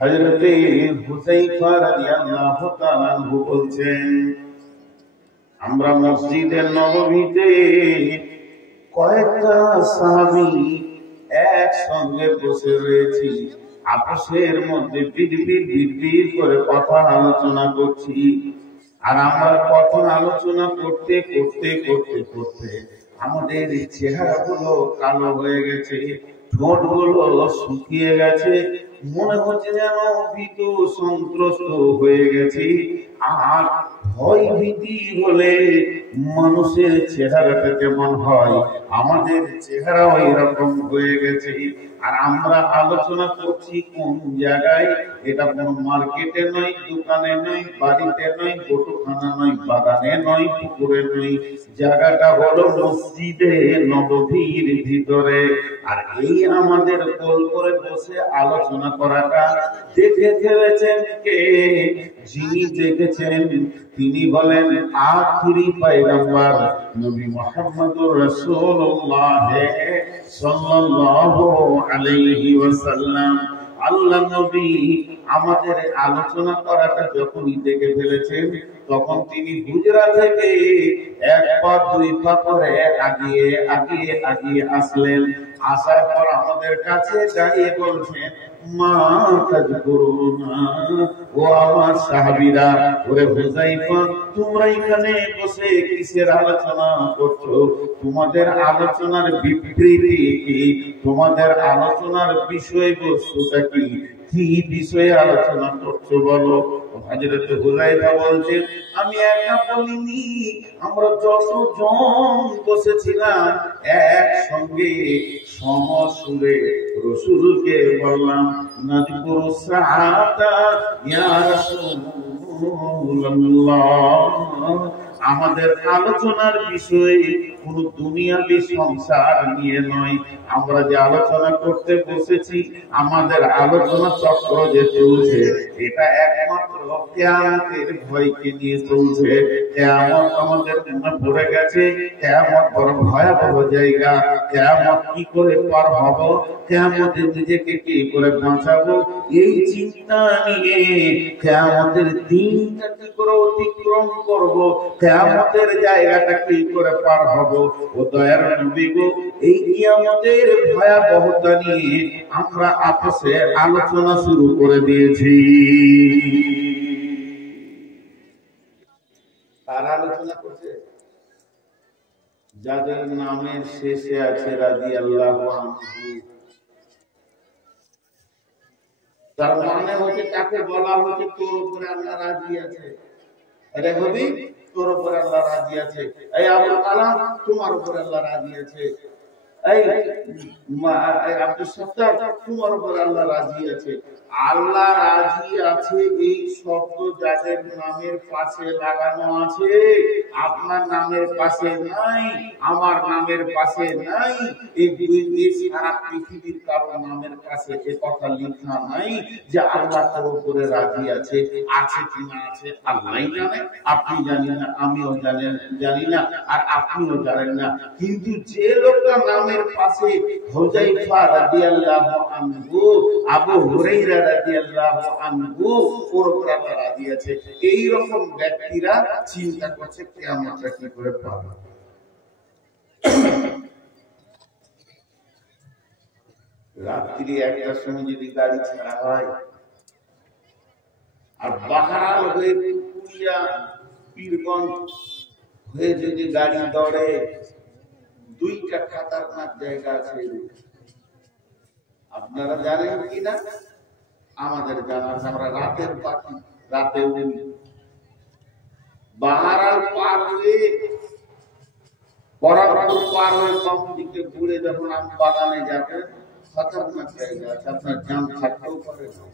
হযরতে হুযায়ফা রাদিয়াল্লাহু তাআলা আনহু বলছেন, আমরা মসজিদে নববীতে কয়েকটা সাহাবী একসঙ্গে বসে রয়েছি, আপসের মধ্যে বিড়বিড় করে কথা আলোচনা করছি। আর আমরা কথা আলোচনা করতে করতে করতে করতে আমাদের চেহারাগুলো কালো হয়ে গেছে, ঠোঁটগুলো শুকিয়ে গেছে, মনে হচ্ছে যেন ভীত সন্ত্রস্ত হয়ে গেছে। আর ভয় ভীতি হলে মানুষের চেহারাটা কেমন হয়, আমাদের চেহারাও এরকম হয়ে গেছে। আর আমরা আলোচনা করছি কোন জায়গায়? এটা কোনো মার্কেটে নয়, দোকানে নয়, বাড়িতে নয়, গোটখানা নয়, বাগানে নয়, পুকুরে নয়, জায়গাটা হলো মসজিদে নববীর ভিতরে। আর এই আমাদের গোল করে বসে আলোচনা করাটা দেখে ফেলেছেন কে? যিনি দেখেছেন তিনি বলেন আখিরি পয়গম্বর নবী মুহাম্মদুর রাসূলুল্লাহ সাল্লাল্লাহু আলাইহি ওয়াসাল্লাম। আল্লাহ নবী আমাদের আলোচনা করাটা যখনই দেখে ফেলেছেন, তখন তিনি হুজরা থেকে এক পা দুই পা করে আগিয়ে আগিয়ে আগিয়ে আসলেন। আসার পর আমাদের কাছে দাঁড়িয়ে বলছেন, মা তাজকুরুনা, ও আমার সাহাবীরা, ওরে হুযায়ফা, তোমরা এখানে বসে কিসের আলোচনা করছো? তোমাদের আলোচনার বিবৃতি কি? তোমাদের আলোচনার বিষয়বস্তুটা কি? কি বিষয়ে আলোচনা করছো বলো? হযরত হুযায়ফা বলছেন, আমি একা বলিনি, আমরা যতজন বসেছিলাম একসঙ্গে সমসুরে রাসূলকে বললাম, নাযকুরু সাআতা ইয়া রাসূলুল্লাহ, আমাদের আলোচনার বিষয় কোন দুনিয়াবি সংসার নিয়ে নয়। আমরা যে আলোচনা করতে বসেছি, আমাদের আলোচনা চক্র যে চলছে, এটা একমাত্র কিয়ামতের ভয়কে নিয়ে চলছে। কিয়ামত আমাদের মনে পড়ে গেছে, কিয়ামত বড় ভয়াবহ জায়গা। কিয়ামত কি করে পার হব, কিয়ামতে নিজেকে কি করে বাঁচাবো, এই চিন্তা নিয়ে কিয়ামতের দিনটা কি করে অতিক্রম করব, কিয়ামতের জায়গাটা কি করে পার হব। ও দয়ার নবী গো, এই কিয়ামতের ভয়াবহতা নিয়ে আমরা আপসে আলোচনা শুরু করে দিয়েছি। আর আলোচনা করছে যাদের নামের শেষে আছে রাদিয়াল্লাহু আনহু। তার মানে হচ্ছে তাকে বলা হচ্ছে তোর উপরে আল্লাহ রাজি আছে। আরে হবি, তোর উপরে আল্লাহ রাজি আছে। এই আবুল কালাম, তোমার উপরে আল্লাহ রাজি আছে। এই আব্দুল সত্তার, তোমার উপরে আল্লাহ রাজি আছে। আল্লাহ রাজি আছে এই শব্দ যাদের নামের পাশে লাগানো আছে, আপনার নামের পাশে নাই, আমার নামের পাশে নাই, এই সারা পৃথিবীর কারো নামের কাছে এ কথা লেখা নাই যে আল্লাহ তার উপরে রাজি আছে। আছে কিনা আছে আল্লাহই জানে, আপনি জানেন না, আমিও জানি না, আর আপনিও জানেন না। কিন্তু যে লোকটা নামের পাশে হুযায়ফা রাদিয়াল্লাহু আনহু, আবু হুরায়রা রাদিয়াল্লাহু আনহু, ওর উপরে আল্লাহ রাজি আছে, এই রকম ব্যক্তিরা চিন্তা করছে কিয়ামতটা কি করে পাবে। রাত্রি 1টার সময় যদি গাড়ি ছাড়া হয় আর বাহারাল হয়ে পুরিয়া পীরগঞ্জ হয়ে যদি গাড়ি দৌড়ে, দুইটা খাতারনাক জায়গা আছে। আপনারা জানেন কিনা? আমাদের জানা, আমরা রাতের পাখি, রাতে উড়ি। বাহারাল পার হয়ে, বরাবর পার হয়ে বাম দিকে ঘুরে যখন আম বাগানে যাবেন, খাতারনাক জায়গা আছে, আপনার জান থাকতেও পারে না।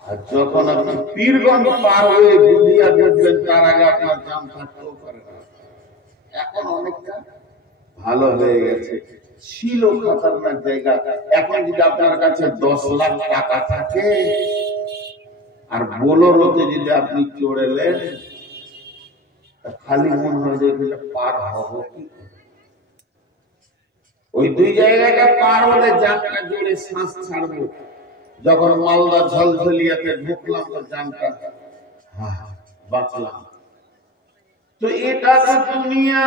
আর যখন আপনি পীরগঞ্জ পার হয়ে বুঝিয়া দেখবেন, তার আগে আপনার জান থাকতেও পারে না। এখন অনেকটা ভালো হয়ে গেছে, ছিল খাতারনাক জায়গা। এখন যদি আপনার কাছে 10 লাখ টাকা থাকে আর বোলেরোতে যদি আপনি চড়েলেন, খালি মন হয়ে যায় পার হবো কি। ওই দুই জায়গাটা পার হলে জানটা জোরে শ্বাস ছাড়বো। যখন মালদা ঝলঝলিয়াতে ঢুকলাম তো জানটা বাঁচলাম। তো এটা তো দুনিয়া।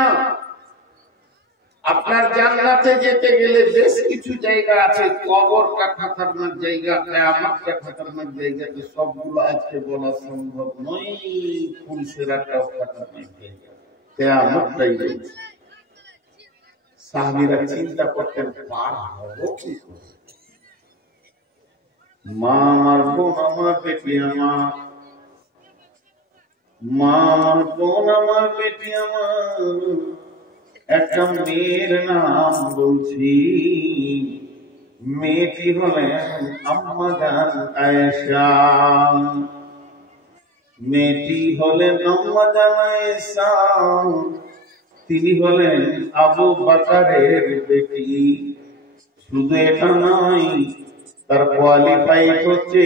আপনার জান্নাতে যেতে গেলে বেশ কিছু জায়গা আছে। কবরটা খতরনাক জায়গা, কিয়ামতটা খতরনাক জায়গা। তো সবগুলো আজকে বলা সম্ভব নয়। ফুলসেরাটাও খতরনাক জায়গা, কিয়ামতটাই রয়েছে। সাহাবীরা চিন্তা করতেন পার হব কি করে। মা আমার বোন আমার বেটি আমার, মা আমার বোন আমার বেটি আমার, একটা মেয়ের নাম বলছি। মেয়েটি হলেন আম্মা জান আয়েশা। মেয়েটি হলেন আম্মা জান আয়েশা। তিনি হলেন আবু বকরের বেটি। শুধু এটা নয়, তার কোয়ালিফাইড হচ্ছে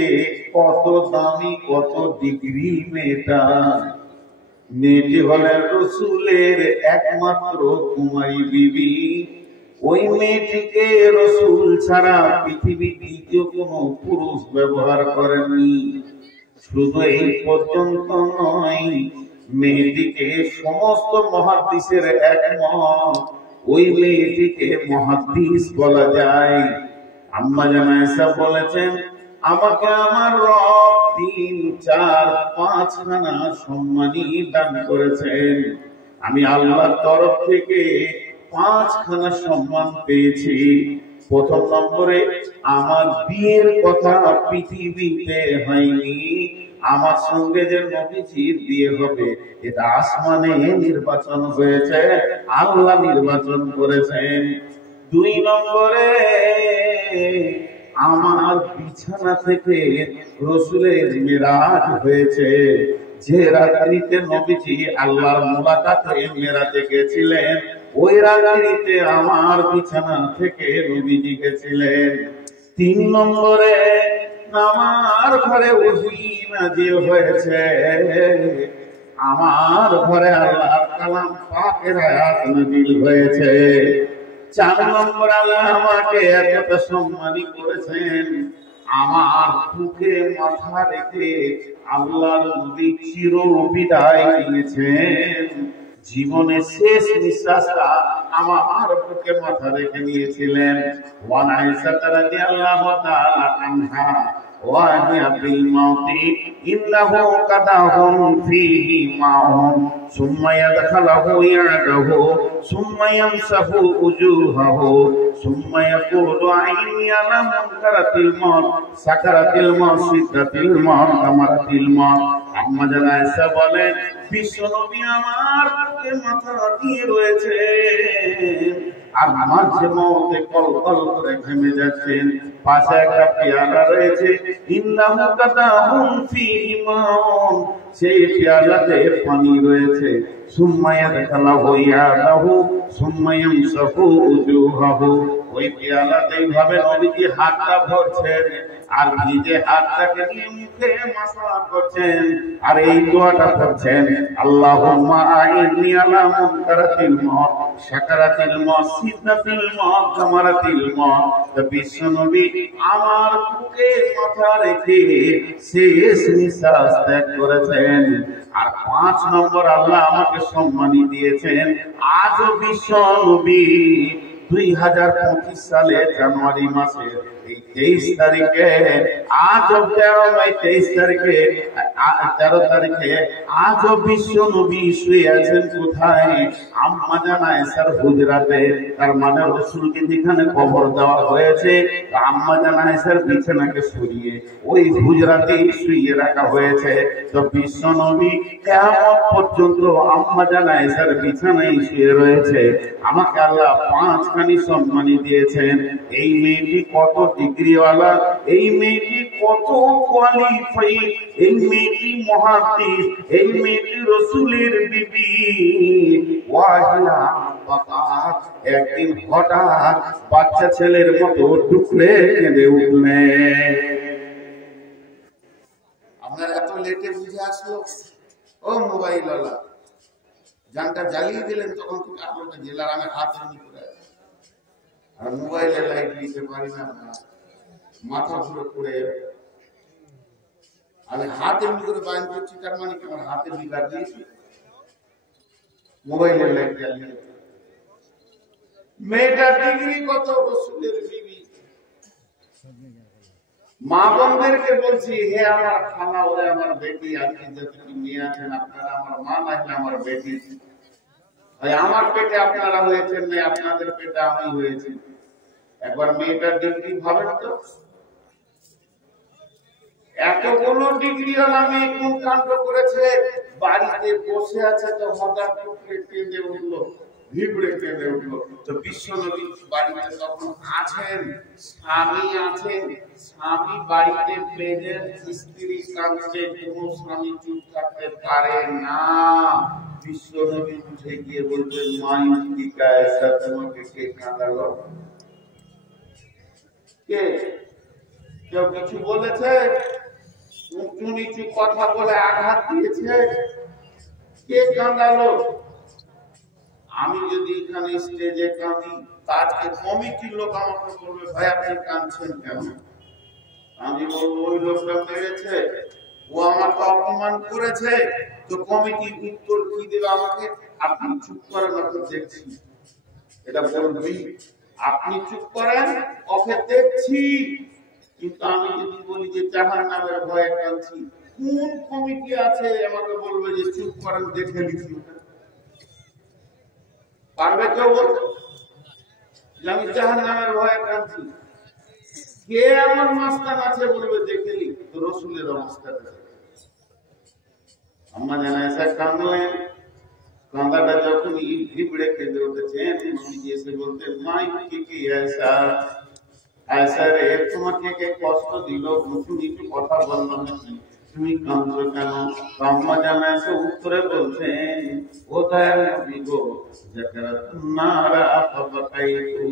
কত দামি কত ডিগ্রি মেয়েটা। মেয়েটি হলেন রসুলের একমাত্র কুমারী বিবি। ওই মেয়েটিকে রসুল ছাড়া পৃথিবীর দ্বিতীয় কোনো পুরুষ ব্যবহার করেননি। শুধু এই পর্যন্ত নয়, মেয়েটিকে সমস্ত মুহাদ্দিসের একমত, ওই মেয়েটিকে মুহাদ্দিস বলা যায়। আম্মা জান আয়েশা বলেছেন, আমাকে আমার রব 3, 4, 5 খানা সম্মানী দান করেছেন। আমি আল্লাহর তরফ থেকে 5 খানা সম্মান পেয়েছি। প্রথম নম্বরে আমার বিয়ের কথা পৃথিবীতে হয়নি। আমার সঙ্গে যে নবীজির বিয়ে হবে এটা আসমানে নির্বাচন হয়েছে, আল্লাহ নির্বাচন করেছেন। 2 নম্বরে আমার বিছানা থেকে রসুলের মেরাজ হয়েছে। যে রাত্রিতে নবীজি আল্লাহর মুলাকাতে মেরাজে গেছিলেন, ওই রাত্রিতে আমার বিছানা থেকে নবীজি গেছিলেন। 3 নম্বরে আমার ঘরে ওহী নাযিল হয়েছে। আমার ঘরে আল্লাহর কালাম পাকের আয়াত নাযিল হয়েছে। 4 নম্বর, আল্লাহ আমাকে এতটা সম্মানী করেছেন, আমার বুকে মাথা রেখে আল্লাহর নবী চির বিদায় নিয়েছেন। জীবনের শেষ নিঃশ্বাসটা আমার বুকে মাথা রেখে নিয়েছিলেন। ওয়ান আয়েশা রাদিয়াল্লাহু তাআলা আনহা وأن بالموت إنه قدح فيه ماء ثم يدخله يده ثم يمسح وجوهه ثم يقول عيني على منكرة الموت سكرة الموت شدة الموت أمرة الموت। আম্মা জান আয়েশা বলেন, বিশ্বনবী আমার বুকে মাথা দিয়ে রয়েছে আর মাঝে মধ্যে কলকল করে ঘেমে যাচ্ছেন। পাশে একটা পেয়ালা রয়েছে, ইন্নাহু কাদাহুম ফীহি মাউন, সেই পেয়ালাতে পানি রয়েছে। সুম্মা ইয়াদখালু ইয়াদাহু সুম্মা ইয়ামসাহু উজুহাহু, ওই পেয়ালাতে এইভাবে নবীজি হাতটা ভরছেন আর নিজে হাতটাকে নিয়ে মুখে মাসাজ করছেন আর এই দোয়াটা করছেন, আল্লাহুম্মা আইনি আলা মুনকারাতিল মউত সাকারাতিল মউত সিদনাতিল মউত কামারাতিল মউত। বিশ্ব নবী আমার বুকে মাথা রেখে শেষ নিঃশ্বাস ত্যাগ করেছেন। আর 5 নম্বর, আল্লাহ আমাকে সম্মানী দিয়েছেন। আজও বিশ্ব নবী 2025 সালে জানুয়ারি মাসের এই 23 তারিখে, আজও 23 তারিখে আজও বিশ্ব নবী শুয়ে আছেন কোথায়? আম্মা জান আয়েশার হুজরাতে। তার মানে রাসূলকে যেখানে কবর দেওয়া হয়েছে, আম্মা জান আয়েশার বিছানাকে সরিয়ে ওই হুজরাতে শুইয়ে রাখা হয়েছে। তো বিশ্ব নবী কিয়ামত পর্যন্ত আম্মা জান আয়েশার বিছানায় শুয়ে রয়েছে। আমাকে আল্লাহ 5 খানি সম্মানী দিয়েছেন। এই মেয়েটি কত ডিগ্রিওয়ালা, এই মেয়েটি কত কোয়ালিফাইড, এই মেয়েটি মুহাদ্দিস, এই মেয়েটি রাসূলের বিবি। ওয়াহিলা বাতাস, একদিন হঠাৎ বাচ্চা ছেলের মতো টুকরে কেঁদে উঠলেন। আপনার এত লেটে বুঝে আসলো? ও মোবাইল ওয়ালা, জানটা জ্বালিয়ে দিলেন, তখন থেকে আপনাকে জেলার আমি হাত এমনি করে আর মোবাইলে লাইট দিতে পারি না, মাথা ঘুরে পড়ে যাবে। আমি হাতে এমনি করে বাইন করছি, তার মানে কি আমার হাতে বিগাড় দিয়েছি? মোবাইলের লাইট জ্বালিয়ে মেয়েটার ডিগ্রি কত, রসুলের বিবি। মা বোনদেরকে বলছি, হে আমার খানা, ওরে আমার বেটি, আজকে যতটি মেয়ে আছেন আপনারা আমার মা, নাহলে আমার বেটি। আমার পেটে আপনারা হয়েছেন না, আপনাদের পেটে আমি হয়েছি। একবার মেয়েটার ডিগ্রি ভাবেন তো, এতগুলো ডিগ্রি ওয়ালা মেয়ে কোন কাণ্ড করেছে। বাড়িতে বসে আছে তো হঠাৎ করে কেঁদে উঠলো, ভিড়ে কেঁদে উঠলো। তো বিশ্বনবী বাড়িতে তখন আছেন, স্বামী আছেন, স্বামী বাড়িতে প্রেজেন্ট, স্ত্রী কাঁদছে, কোনো স্বামী চুপ থাকতে পারে না। বিশ্বনবী উঠে গিয়ে বলছেন, মা ইউটিকা এসা, তোমাকে কে কাঁদালো? কে? কেউ কিছু বলেছে? উঁচু নিচু কথা বলে আঘাত দিয়েছে? কে কাঁদালো? আমি যদি এখানে স্টেজে কাঁদি, তার কমিটির লোক আমাকে বলবে, ভাই আপনি কাঁদছেন কেন? আমি বলবো, ওই লোকটা মেরেছে, ও আমাকে অপমান করেছে। তো কমিটি উত্তর কি দেবে আমাকে? আপনি চুপ করেন, ওকে দেখছি। এটা বলবি, আপনি চুপ করেন, ওকে দেখছি। কিন্তু আমি যদি বলি যে জাহান্নামের ভয়ে কাঁদছি, কোন কমিটি আছে আমাকে বলবে যে চুপ করেন, দেখে লিখি? পারবে কেউ বলতে যে আমি জাহান্নামের ভয়ে কাঁদছি? কে আমার মাস্তান আছে বলবে দেখে লিখ? তো রসুলের অবস্থা আম্মা জানাইসা কাঁদলেন। কাঁদাটা যখন ভিড়ে কেঁদে উঠেছেন, এসে বলতে, মাই কি ऐसा ऐसा রে, তোমাকে কে কষ্ট দিল? উঁচু নিচু কথা বললো নাকি? তুমি কাঁদছো কেন? আম্মা জানাইসা উত্তরে বলছেন, ও দয়াল নবী গো, যাকারাতুন্নারা ফাবাকাইতু,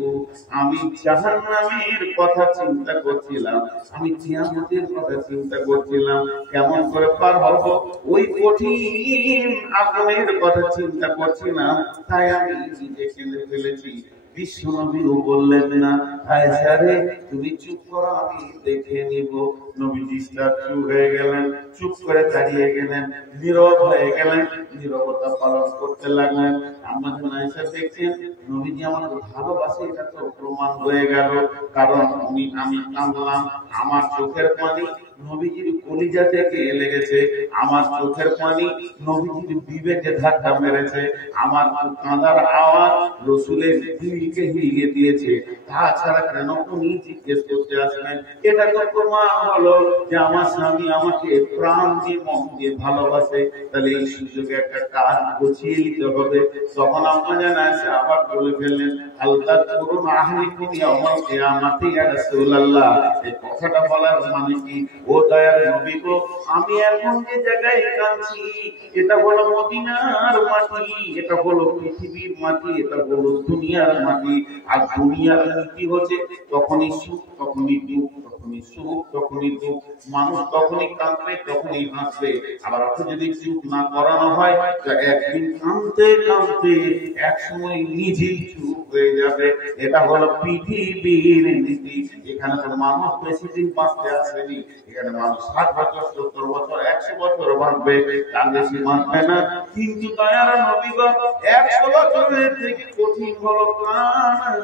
আমি জাহান্নামের কথা চিন্তা করছিলাম, আমি কিয়ামতের কথা চিন্তা করছিলাম, কেমন করে পার হব ওই কঠিন আগুনের কথা চিন্তা করছিলাম, তাই আমি নিজে কেঁদে ফেলেছি। বিশ্বনবীও বললেন না, আয়েশা রে তুমি চুপ করো, আমি দেখে নিব। নবীজি চুপ হয়ে গেলেন, চুপ করে দাঁড়িয়ে গেলেন, নীরব হয়ে গেলেন, নীরবতা পালন করতে লাগলেন। আম্মা আয়েশা দেখছেন নবীজি আমাকে ভালোবাসে, এটা তো প্রমাণ হয়ে গেল, কারণ আমি কাঁদলাম, আমার চোখের পানি নবীজির কলিজা থেকে লেগেছে, আমার চোখের পানি নবীজির বিবেকে ধাক্কা মেরেছে, আমার কাঁদার আওয়াজ রসুলের দিলকে হিলিয়ে দিয়েছে। তাছাড়া কেন উনি জিজ্ঞেস করতে আসলেন? এটা তো প্রমাণ হলো যে আমার স্বামী আমাকে প্রাণ দিয়ে মন দিয়ে ভালোবাসে। তাহলে এই সুযোগে একটা কাজ গুছিয়ে নিতে হবে। তখন আম্মা জানাইছে আবার বলে ফেললেন, হালকা করুন আহলিকুম ইয়াউমাল কিয়ামাতি ইয়া রাসূলুল্লাহ। এই কথাটা বলার মানে কি? ও দয়ার নবী গো, আমি এখন যে জায়গায় কাঁদছি, এটা হলো মদিনার মাটি, এটা হলো পৃথিবীর মাটি, এটা হলো দুনিয়ার মাটি। আর দুনিয়ার নীতি হচ্ছে তখনই সুখ, তখনই দুঃখ, তখনই সুখ, তখনই দুঃখ। মানুষ তখনই কাঁদবে, তখনই হাসবে। আবার ওকে যদি চুপ না করানো হয়, তো একদিন কাঁদতে কাঁদতে এক সময় নিজেই চুপ হয়ে যাবে। এটা হলো পৃথিবীর নীতি। এখানে তো মানুষ বেশি দিন বাঁচতে আসেনি, এখানে মানুষ 60 বছর, 70 বছর, 100 বছর বাঁচবে, তার বেশি বাঁচবে না। কিন্তু দয়ার নবী গো, 100 বছরের থেকে কঠিন হলো প্রাণ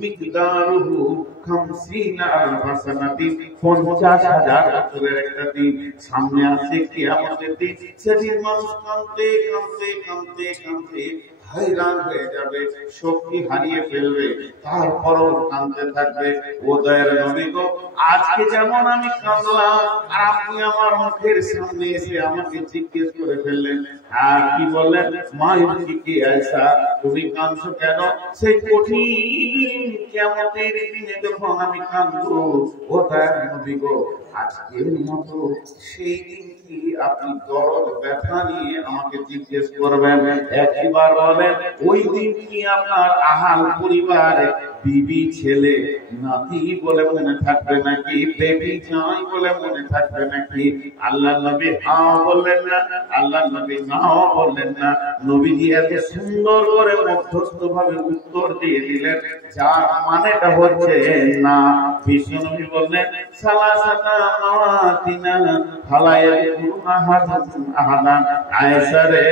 মিকদারুহু 50 আলফা সানাতি, 50,000 বছরের একটা দিন সামনে আছে, কিয়ামতের দিন। সেদিন মানুষ কাঁদতে কাঁদতে কাঁদতে কাঁদতে हैरान হয়ে যাবে, শক্তি হারিয়ে ফেলবে, তারপরও কাঁদতে থাকবে। ও দয়ার নবী গো, আজকে যেমন আমি কাঁদলাম, আর আপনি আমার মুখের সামনে এসে আমাকে জিজ্ঞেস করে ফেললেন, আর কি বললেন, মা কি আয়েশা তুমি কাঁদছো কেন? সেই কঠিন কিয়ামতের দিনে যখন আমি কাঁদবো, ও দয়ার নবী গো, আজকের মতো সেই দিন কি আপনি দরদ ব্যথা নিয়ে আমাকে জিজ্ঞেস করবেন? একবার বলেন, ওই দিন কি আপনার আহাল পরিবার বিবি ছেলে নাতি বলে মনে থাকবে নাকি, বেবি জামাই বলে মনে থাকবে নাকি? আল্লাহ নবী হ্যাঁ বললেন না, আল্লাহ নবী নাও বললেন না, নবীজি এত সুন্দর করে মধ্যস্থ ভাবে উত্তর দিয়ে দিলেন, যার মানেটা হচ্ছে না। বিষ্ণু নবী বললেন সালাসাতা মাওয়াতিনা ফালা ইয়াকুনা আহাদান, আয়েশা রে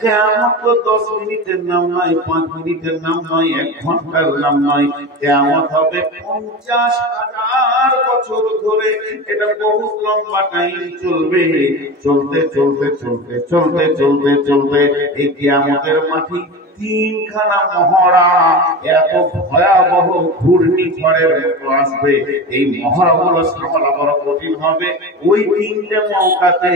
কিয়ামত 10 মিনিটের নাম নয়, 5 মিনিটের নাম নয়, 1 ঘন্টার নাম নয়, কিয়ামত হবে 50,000 বছর ধরে। এটা বহুত লম্বা টাইম চলবে। চলতে চলতে চলতে চলতে চলতে চলতে এই কিয়ামতের মাটি তিনখানা মহড়া এত ভয়াবহ ঘূর্ণিঝড়ের মতো আসবে। এই মহড়াগুলো সামলা বড় কঠিন হবে। ওই তিনটে মৌকাতে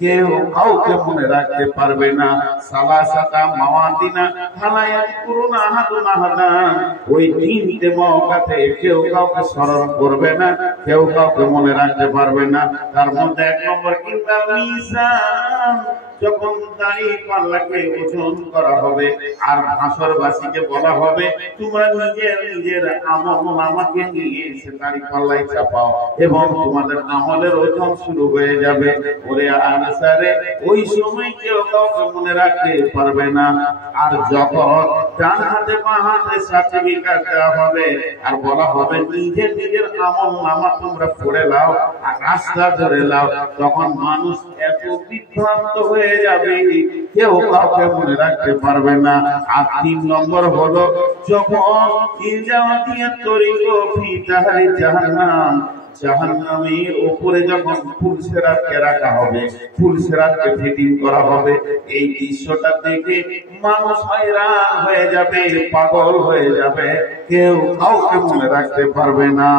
কেউ কাউকে মনে রাখতে পারবে না। সালাসাতা মাওয়াতিনা ফালা ইয়াকুনা আহাদুন আহাদান, ওই তিনটে মৌকাতে কেউ কাউকে স্মরণ করবে না, কেউ কাউকে মনে রাখতে পারবে না। তার মধ্যে 1 নম্বর ইন্দা মিজান, যখন দাড়ি পাল্লাকে ওজন করা হবে আর হাসরবাসীকে বলা হবে তোমরা নিজের নিজের আমল নামাকে নিয়ে এসে দাড়ি পাল্লায় চাপাও এবং তোমাদের আমলের ওজন শুরু হয়ে যাবে। ওরে আনসারে, ওই সময় কেউ কাউকে মনে রাখতে পারবে না। আর যখন ডান হাতে বাঁ হাতে সার্টিফিকেট দেওয়া হবে আর বলা হবে নিজের নিজের আমল নামা তোমরা পড়ে নাও আর রাস্তা ধরে নাও, তখন মানুষ এত বিভ্রান্ত হয়ে যাবে কেউ কাউকে মনে রাখতে পারবে না। আর 3 নম্বর হলো যখন ইলজামাতিয়াত তরিকো ফি তাহরি জাহান্নাম, জাহান্নামের উপরে যখন ফুলসেরাতকে রাখা হবে, ফুলসেরাতকে ফিটিং করা হবে, এই দৃশ্যটা দেখে মানুষ হয়রান হয়ে যাবে, পাগল হয়ে যাবে, কেউ কাউকে মনে রাখতে পারবে না।